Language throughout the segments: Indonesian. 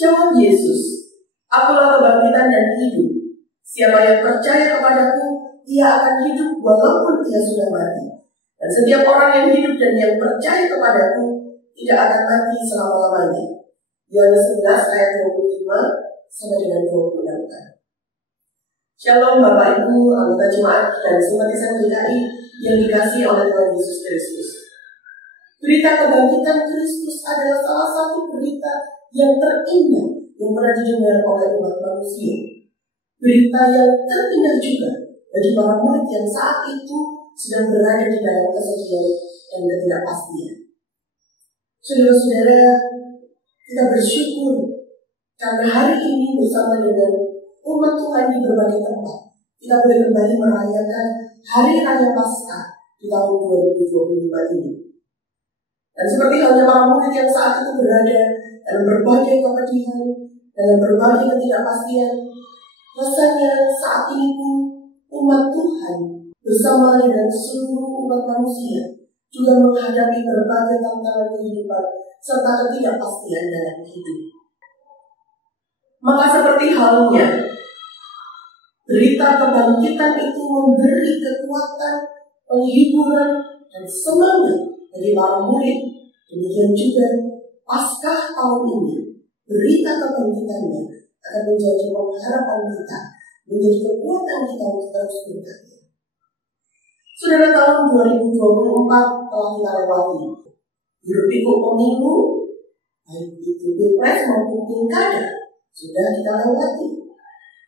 Jawab Yesus, "Akulah kebangkitan dan hidup. Siapa yang percaya kepadaku, ia akan hidup walaupun ia sudah mati. Dan setiap orang yang hidup dan yang percaya kepadaku tidak akan mati selama-lamanya." Yohanes 11 ayat 25 sampai dengan 26. Shalom Bapak Ibu, anggota jemaat dan simpatisan GKI yang dikasihi oleh Tuhan Yesus Kristus. Berita kebangkitan Kristus adalah salah satu berita yang terindah yang pernah didengar oleh umat manusia. Berita yang terindah juga bagi para murid yang saat itu sedang berada di dalam kesedihan dan ketidakpastian. Saudara-saudara, kita bersyukur karena hari ini bersama dengan umat Tuhan di berbagai tempat kita boleh kembali merayakan Hari Raya Paskah di tahun 2025 ini. Dan seperti halnya para murid yang saat itu berada dalam berbagai kepedihan, dalam berbagai ketidakpastian, rasanya saat ini pun umat Tuhan bersama dengan seluruh umat manusia juga menghadapi berbagai tantangan kehidupan serta ketidakpastian dalam hidup. Maka seperti halnya berita kebangkitan itu memberi kekuatan, penghiburan, dan semangat bagi para murid. Demikian juga Paskah tahun ini, berita kebangkitannya akan menjadi pengharapan kita, menjadi kekuatan kita untuk terus berkarya. Saudara, tahun 2024 telah kita lewati. Hiruk-pikuk pemilu, baik itu pilpres maupun pilkada, sudah kita lewati.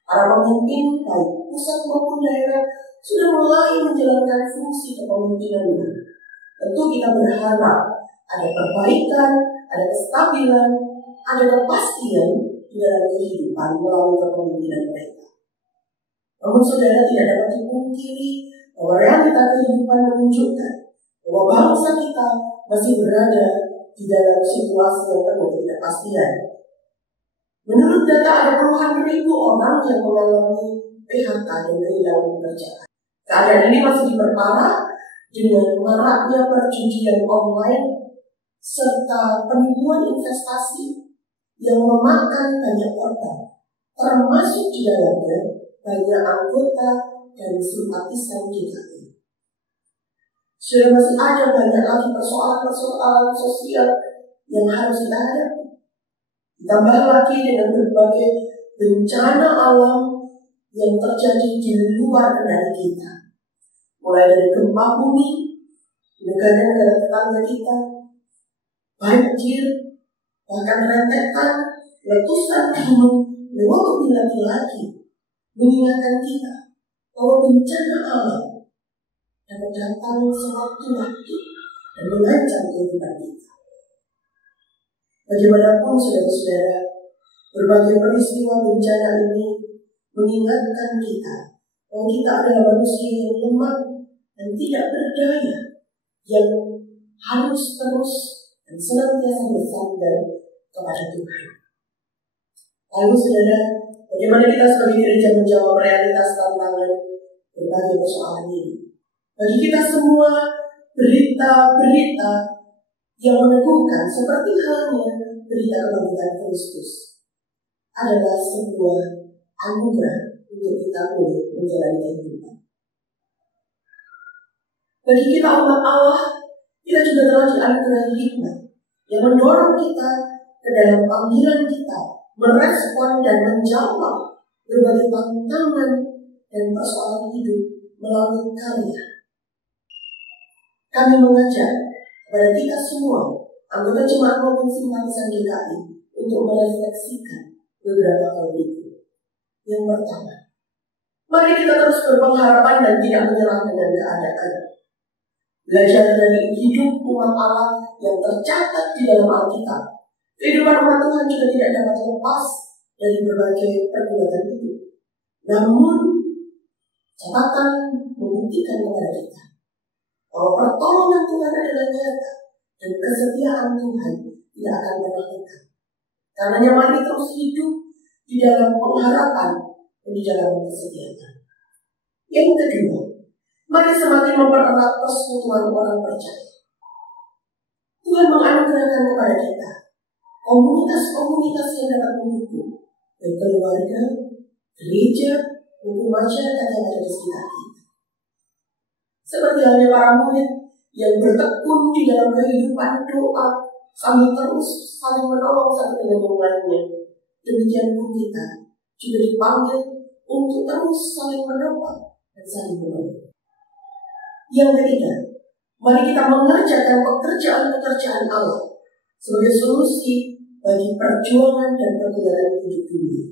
Para pemimpin, baik pusat maupun daerah, sudah mulai menjalankan fungsi kepemimpinannya. Tentu kita berharap ada perbaikan, ada kestabilan, ada kepastian di dalam kehidupan melalui kepemimpinan mereka. Namun saudara, tidak dapat dipungkiri bahwa realita kehidupan menunjukkan bahwa bangsa kita masih berada di dalam situasi yang penuh ketidakpastian. Menurut data ada puluhan ribu orang yang mengalami PHK dan kehilangan pekerjaan. Keadaan ini masih diperparah dengan maraknya perjudian online serta penipuan investasi yang memakan banyak korban, termasuk di dalamnya banyak anggota dan simpatisan GKI. Sudah masih ada banyak lagi persoalan-persoalan sosial yang harus kita hadapi. Ditambah lagi dengan berbagai bencana alam yang terjadi di luar kendali kita. Mulai dari gempa bumi, negara-negara tetangga kita, banjir, bahkan rentetan, letusan gunung, lebih lagi mengingatkan kita bahwa bencana alam dapat datang sewaktu-waktu dan mengancam kehidupan kita. Bagaimanapun saudara-saudara, berbagai peristiwa bencana ini mengingatkan kita bahwa kita adalah manusia yang lemah dan tidak berdaya, yang harus terus dan senantiasa bersandar kepada Tuhan. Lalu saudara, bagaimana kita sebagai gereja menjawab realitas tantangan berbagai persoalan ini? Bagi kita semua, berita-berita yang meneguhkan seperti halnya berita kebangkitan Kristus adalah sebuah anugerah untuk kita boleh menjalani kehidupan. Bagi kita umat Allah, kita juga telah dianugerahi hikmat yang mendorong kita ke dalam panggilan kita merespon dan menjawab berbagai tantangan dan persoalan hidup melalui karya. Kami mengajak kepada kita semua, anggota jemaat maupun simpatisan GKI, untuk merefleksikan beberapa hal itu. Yang pertama, mari kita terus berpengharapan dan tidak menyerah dengan keadaan. Belajar dari hidup umat Allah yang tercatat di dalam Alkitab. Kehidupan umat Tuhan juga tidak dapat lepas dari berbagai pergulatan hidup. Namun, catatan membuktikan kepada kita bahwa pertolongan Tuhan adalah nyata dan kesetiaan Tuhan tidak akan pernah lengkap. Karenanya mari terus hidup di dalam pengharapan dan di dalam kesetiaan. Yang kedua, mari semakin mempererat persekutuan orang percaya. Tuhan menganugerahkan kepada kita komunitas-komunitas yang dapat mendukung, dan keluarga, gereja, maupun masyarakat yang ada di sekitar kita. Seperti halnya para murid yang bertekun di dalam kehidupan doa, sambil terus saling menolong satu dengan yang lainnya. Demikian pun kita juga dipanggil untuk terus saling menolong dan saling menolong. Yang ketiga, mari kita mengerjakan pekerjaan-pekerjaan Allah sebagai solusi bagi perjuangan dan pergulatan hidup dunia.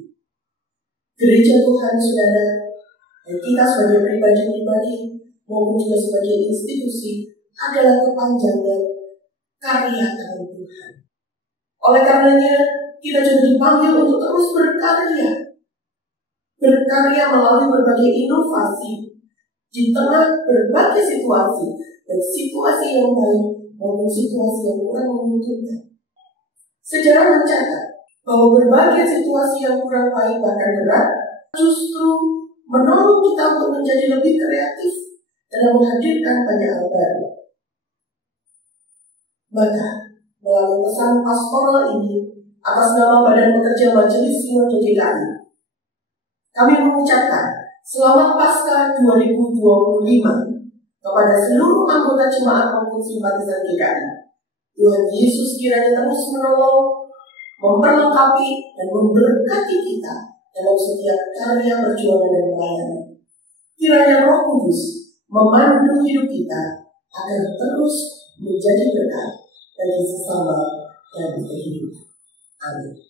Gereja Tuhan, saudara, dan kita sebagai pribadi-pribadi maupun juga sebagai institusi adalah kepanjangan karya tangan Tuhan. Oleh karenanya, kita juga dipanggil untuk terus berkarya melalui berbagai inovasi di tengah berbagai situasi, baik situasi yang baik maupun situasi yang kurang menguntungkan. Sejarah mencatat bahwa berbagai situasi yang kurang baik bahkan berat justru menolong kita untuk menjadi lebih kreatif dalam menghadirkan banyak hal baru. Maka, melalui pesan pastoral ini, atas nama Badan Pekerja Majelis Sinode DKI, kami mengucapkan Selamat Paskah 2025 kepada seluruh anggota jemaat maupun simpatisan DKI. Tuhan Yesus kiranya terus menolong, memperlengkapi, dan memberkati kita dalam setiap karya perjuangan dan pelayanan. Kiranya Roh Kudus memandu hidup kita agar terus menjadi berkat bagi sesama dan kehidupan. Amin.